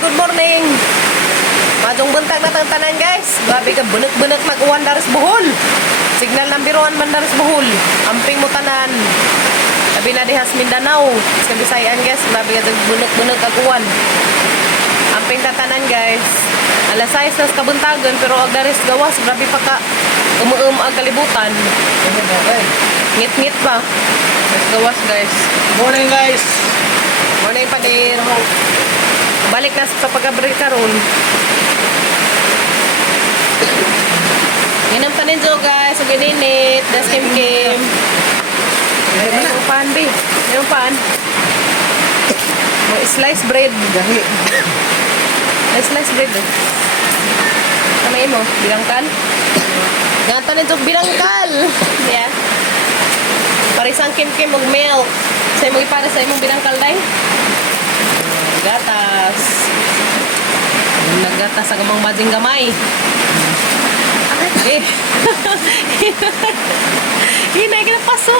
good morning. Madong buntag na tanan guys. Grabe ka bunek-bunek mag-uwan daris Bohol. Signal number 1 man daris Bohol. Amping mo tanan. Sabi na dihas Mindanao. Sa Bisayan guys, grabe ka bunek-bunek mag-uwan. Amping tatanan guys. Alas 6 nas kabuntagan pero ag daris gawas grabe pa ka ang kalibutan. Ngit-ngit pa. Gawas guys. Morning guys. Morning pa din. Balik na sa pag-abri karon. Ginam pa ninyo guys. Ang gininit. Das kim-kim. Mayroong pan bi. Mayroong pan. May slice bread. Gahi. May slice bread. Kamay mo. Bilangkal. Ngata nito bilangkal. Yeah. Parisang kim-kim og milk. Sa imong ipara sa imong binangkal day. Gatas. Naggatas sa gamang bading gamay. Eh. Hinay ka na paso.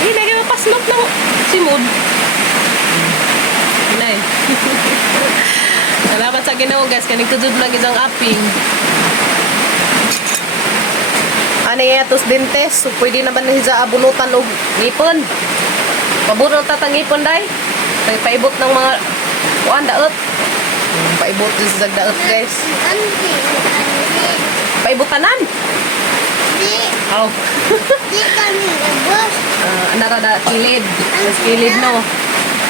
Hinay ka na paslok ng simod. Hinay. Salamat sa Ginoo guys. Kaning kudud lagi isang aping. Ano yan, tos dentes. So, pwede naman na siya abunutan o ngipon. Pabunot at ang ngipon, day. Paibot ng mga kuan, daot. Paibot din sa daot, guys. Paibot tanan? Di. Oh. Di kami ubos. Anara kilid. Nas kilid, no.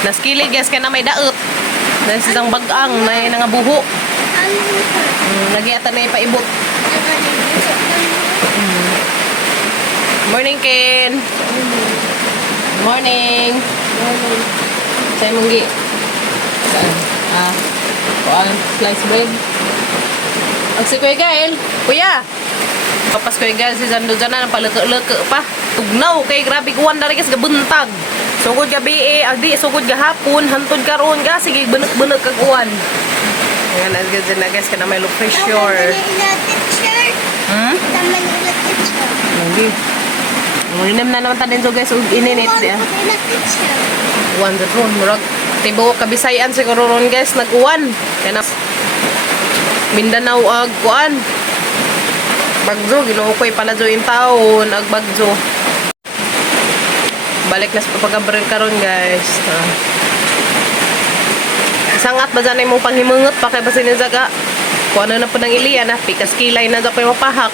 Nas kilid, guys, kaya na may daot. Nas isang bagang, na nga buho. Nagyata na ipaibot. Morning, Ken. Morning. Saya munggi. Kuan slice bread. Ang si Kuya Gael. Kuya. Papas Kuya Gael si Zando dyan na paleke-leke pa. Tugnaw kay grabe kuwan dari guys gabuntag. Sugod gabi agdi sugod gahapon hantod karon ga sige benek-benek kag uwan. Ayan agad na guys kana may low pressure. Taman nila teacher. Munggi. Mulinim na naman tanin so guys ug ininit dia. Uwan sa ron murag tibo kabisayan siguro ron guys nag-uwan. Kaya na Mindanao ag kuan. Bagjo ginuukoy pala jo in taon ag bagjo. Balik na sa pag-abril karon guys. Sangat ba dyan mong panghimungot pa kay basin ni Zaga. Kung ano na po ng ilian na pikas kilay na dapat mapahak.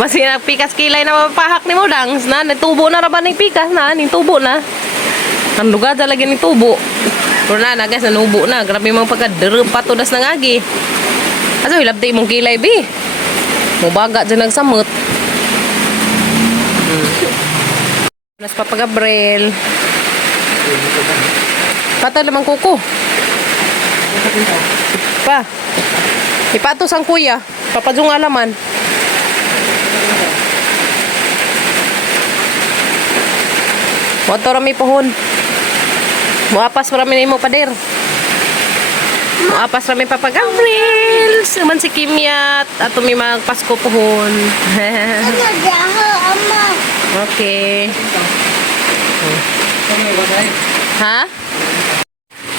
Masih pikas kilay na mapahak ni mo dang na natubo na ra ba ning pikas na ning tubo na. Ang lugar lagi ning tubo. Pero na guys nanubo na. Grabe mga pagkaderep patudas ng agi. Aso hilabdi mong kilay bi. Mubaga dyan nagsamot. Nas papagabrel. Patay lamang kuko. Pa. Ipatos ang kuya. Papadung alaman. Wato rami pohon. Muapas rami ni mo pader. Muapas rami papagabril. Suman si Kimyat. Ato may magpasko pohon. Ano daho, ama? Okay. Ha?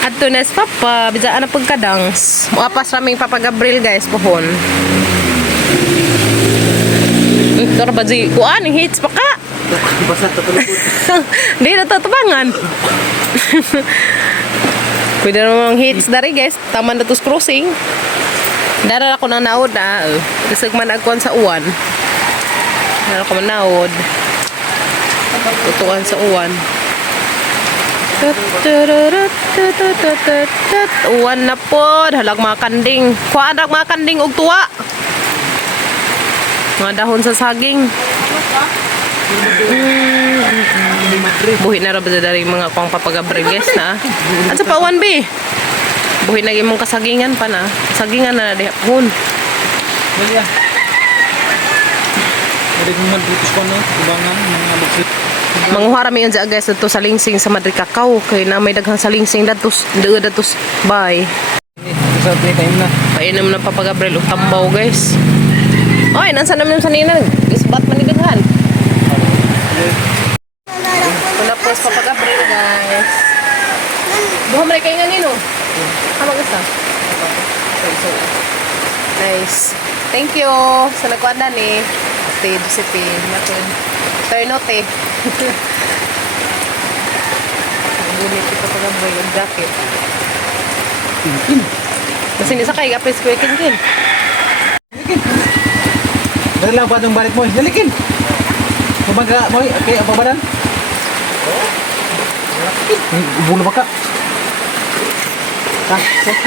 Ato na sa papa, bijaan na pagkadangs. Muapas raming Papa Gabriel guys, pohon. Ito ba di kuan, hits pa ka? Basta tutulog. Di na tatabangan. Pwede namang hits dari guys, taman na tos crossing. Dara ako nang naod na. Kasag man agkuan sa uwan. Dara ako man naod. Tutuan sa uwan. Uwan na po. Halag mga kanding. Kuhaan rak mga kanding og tuwa. Mga dahon sa saging. Buhi na rabad dari mga kuang papagabril guys na. At sa pawan bi. Buhi na imong kasagingan pa na. Sagingan na diha hon. Wala. Ada kuman putus kono kubangan mga buksit. Manguhara mi yun sa guys dito sa Lingsing sa Madrid Cacao kay na may daghang sa Lingsing datos bye. Sa time na. Painom na papagabril o tambaw guys. Oy, nansa naman sa nina isbat man ni daghan. Wala po sa papagabril guys. Buha mo kayo nga nino. Ama gusto. Nice. Thank you sa nagkuandan eh. Ate Josephine. Natin. Toynote. Ang gunit ito ko na boy. Yung jacket. Kasi nisa kayo kapis ko ikin-kin. Dali lang pa itong balik mo. Dalikin. Mabaga mo. Okay, apa badan? Bulu baka.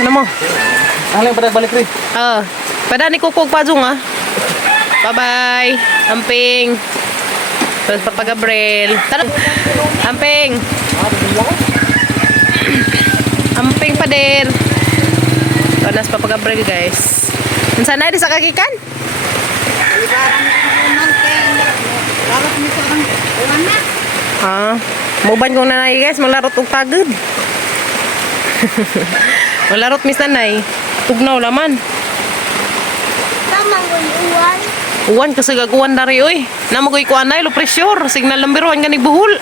Ano mo? Ang lang pada balik rin. Pada ni kukog pa Jung ah. Bye-bye. Amping. Terus Papa Gabriel. Tara. Amping. Amping pa din. Tanas Papa Gabriel guys. Sana di sa kakikan? Muban kong nanay guys, malarot og tagod. Malarot mis nanay. Tugnaw laman. Tama ko uwan. Uwan kasi gaguan dari oy. Namagoy ko anay lo pressure, signal ng biruan gani buhol.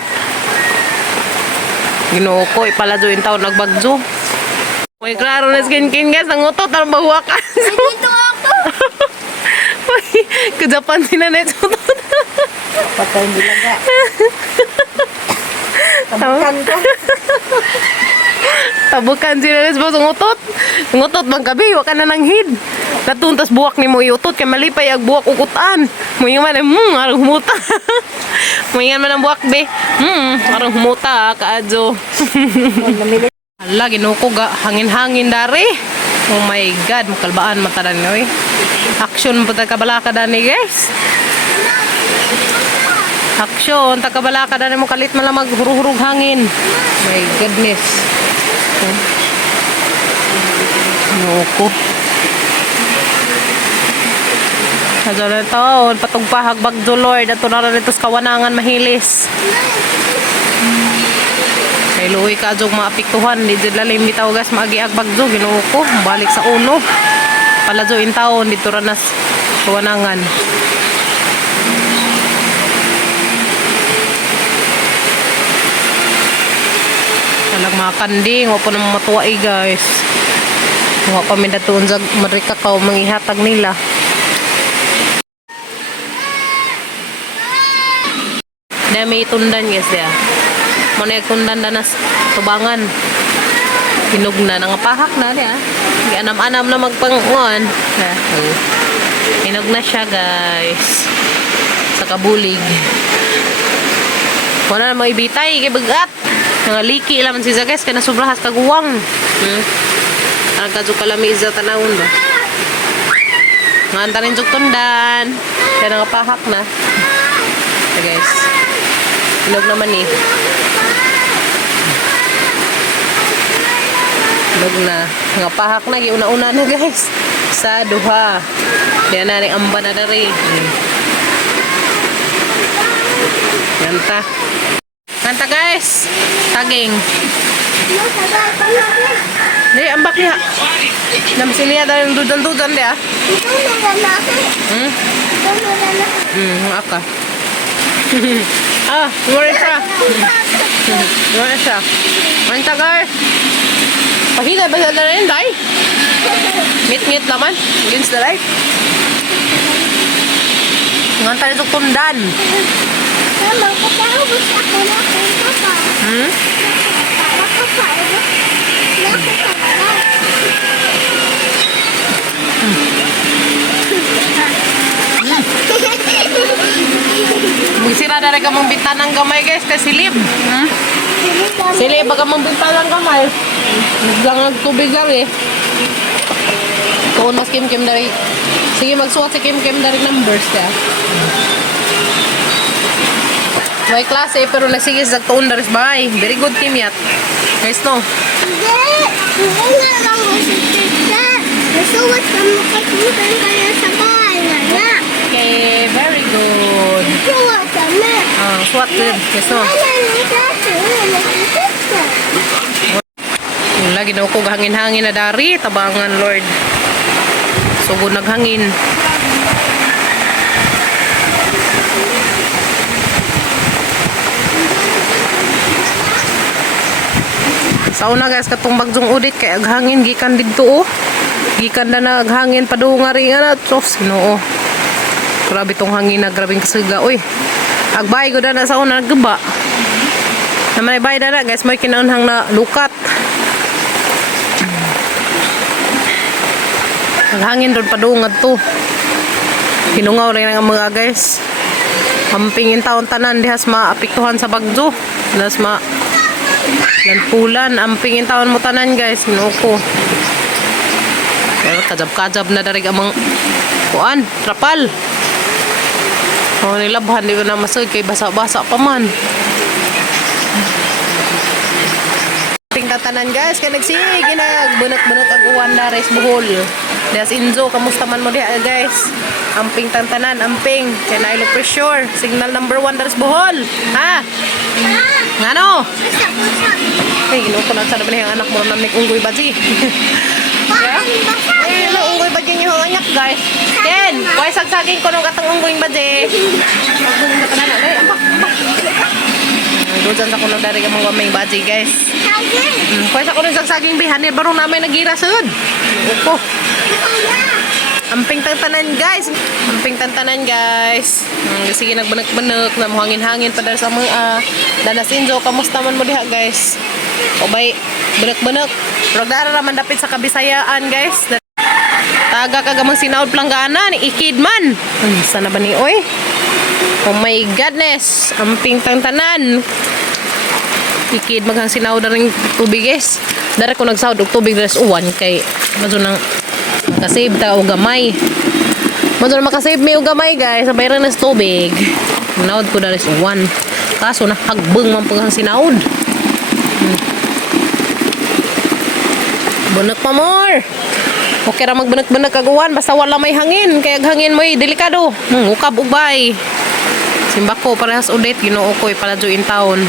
Ginoo ko ipalado in taon nagbagjo. May klaro na skin guys, nangutot ang bahuakan. Dito ako. Kejapan din na neto. Patay nila ka. Tabukan ko. Tabukan sila guys, bos ngutot. Ngutot bang gabi, wa ka na nang hid. Natuntas buwak ni mo iutot kay malipay ag buwak ukutan. Moingan man arang humuta. Moingan man ang buwak be. Arang humuta kaadyo. Hala, ginuko ga hangin-hangin dari. Oh my god, makalbaan mataran oy. Action po kabalaka dani guys. Action, kabalaka dani mo kalit man lang maghurug-hurug hangin. My goodness. Nuko. Sa na taon, patugpahag bagdo Lord, ato na rin ito sa kawanangan mahilis. Kay luwi ka jog maapiktuhan, di dyan lalim bitaw gas maagiag bagdo, ginoo ko, balik sa uno. Paladyo in taon, dito rin nas kawanangan. Talag mga kanding, wapa naman matuwai guys. Wapa may datuon sa marikakaw, mangihatag nila. Na may tundan guys dia. Mana tundan na nas tubangan. Hinog na nangapahak na dia. Di anam-anam na magpangon. Hinog na siya guys. Sa kabulig. Wala na mga ibitay kay bagat. Nga liki laman si guys kay nasubrahas kaguwang. Ang kadyo kalamiza tanawon ba. Ngantarin jug tundan. Kaya nangapahak na. So guys. Hinog naman eh. Hinog na. Nga pahak na. Una-una na guys. Sa duha. Diyan na rin amba na dari. Ganta. Ganta guys. Taging. Di, ambak niya. Namsiliya dahil dudan-dudan dia. Ito na lalaki. Ito na lalaki. Aka. Lumari siya. Lumari siya. Manta guys. Pahina ba siya na rin, day? Ngit-ngit naman. Against the light. Nganta nito tundan. Mama, kapahubos ako na kung papa. Magsira na rin ka mong bintanang gamay guys. Kasi silib. Silib, baka mong bintanang gamay. Naglangag tubig lang eh. Tuon mas kim-kim dari. Sige, magsuot si kim-kim dari numbers ya. May klase pero nagsigis nagtuon dari sa bahay. Very good Kim yat. Guys no. Hindi. Hindi nga lang mo si tita. Nasuwat ka mo katutan kaya sa bahay nga na. Okay, very good. Suwat ka na. Suot din. Yes no. Wala nang klase. Wala nang tita. Lagi na ako hangin-hangin na dari. Tabangan Lord. Sugod naghangin. Sa una guys katong bagyong udit kay aghangin gikan didto oh. Gikan na aghangin padung nga ring ana so Ginoo. Grabe tong hangin na grabing kasuga oy. Agbay ko na sa una nagba. Naman bay na guys may kinaunhang na lukat. Aghangin ron padung to. Hinungaw rin ang mga guys. Ampingin taon tanan dihas maapektuhan sa bagyo. Dihas lanpulan, ampingin taon mo tanan guys, nuko. Pero kajab-kajab na darig amang kuan, trapal. O nilabhan, di ko na masud kay basa-basa pa man. Amping tanan guys, kaya nagsige na bunot-bunot ang uwan na rice buhol. Dihas Inzo, kamusta man mo diha guys? Amping tantanan, amping. Kaya na ilo pressure. Signal number 1 daras buhol. Ha? Ngano? Ay, gino ko na sa naman yung anak mo na may unggoy baji. Ay, ano unggoy baji niyo ang anak, guys. Ken, kuhay sagsaging ko nung katang unggoy baji. Magbuhin na ka na na. Ay, ampak. Doon sa kuno dari ka mga may baji, guys. Kuhay sa kuno sagsaging bihanin, barong namin nag-irasod. Upo. Amping tantanan guys. Amping tantanan guys. Sige nagbanak-banak na hangin-hangin pa sa mga Danas Inzo, kamusta man mo diha guys? O bay banak-banak. Rogdara raman dapit sa Kabisayaan guys. Taga kagamang sinaud planggana ni Ikid man. Sana ba ni oy? Oh my godness. Amping tantanan. Ikid maghang sinaud na ring tubig guys. Dara ko nagsaud og tubig guys uwan kay maso nang makasave ta o gamay. Maso makasave may o gamay guys. Sabay rin na sa tubig. Sinaud ko na rin sa uwan. Kaso na hagbeng man paghang sinaud. Bunak pa more. Okay ra magbunak-bunak kag uwan basta wala may hangin. Kaya hangin mo delikado. Ukab ubay. Simbako parehas ulit Ginoo ko'y paladyo in town.